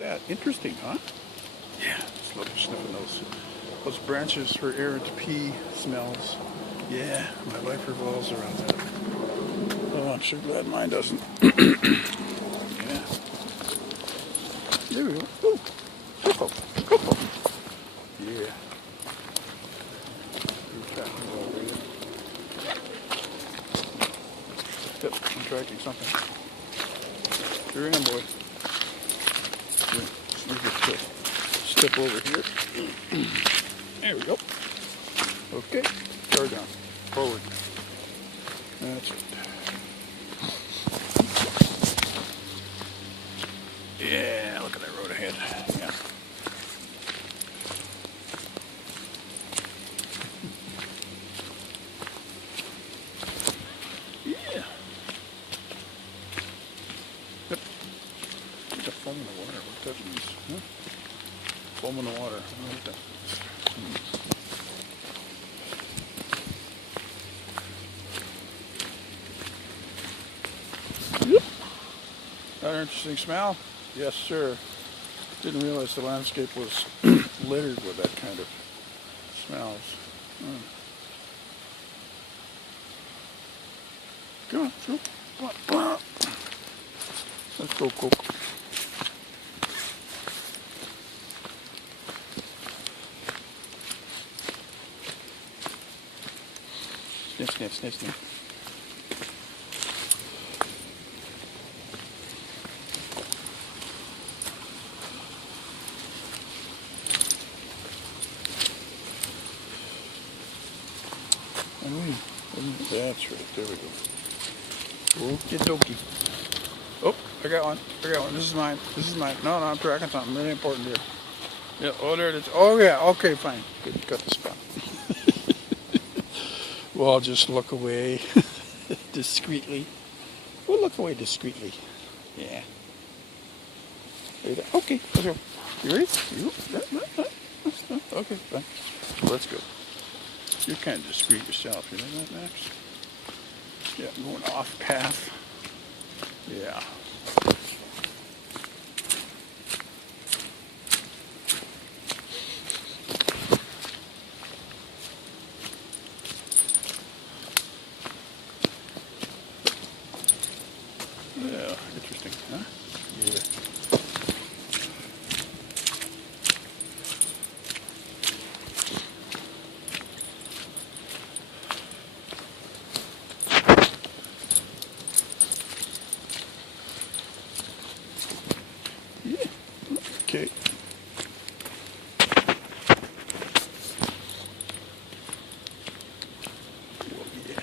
that. Interesting, huh? Yeah, just love sniffing those branches for errant pea smells. Yeah, my life revolves around that. Oh, I'm sure glad mine doesn't. Yeah. There we go. Oh, Coco. Coco. Yeah. Yep, I'm tracking something. You're in, boy. Yeah, step over here. There we go. Okay, guard down. Forward. That's it. Yeah, look at that road ahead. Yeah. Yeah. Yep. Look at foam in the water. What that means? Huh? Foam in the water. I don't know what that means. Yep. Another interesting smell? Yes, sir. Didn't realize the landscape was littered with that kind of smells. Come on, go. Come on. Let's go, Coke. Sniff, sniff, sniff, sniff. That's right, there we go. Okie dokie. Oh, I got one. This is mine. No, I'm tracking something really important here. Yeah, oh, there it is. Oh, yeah, okay, fine. Good, got the spot. Well, I'll just look away discreetly. We'll look away discreetly. Yeah. Okay, let's go. You ready? Okay, fine. Let's go. You're kind of discreet yourself, you know that, Max? Yeah, I'm going off path. Yeah. Yeah, interesting, huh? Yeah. Okay. Well, yeah.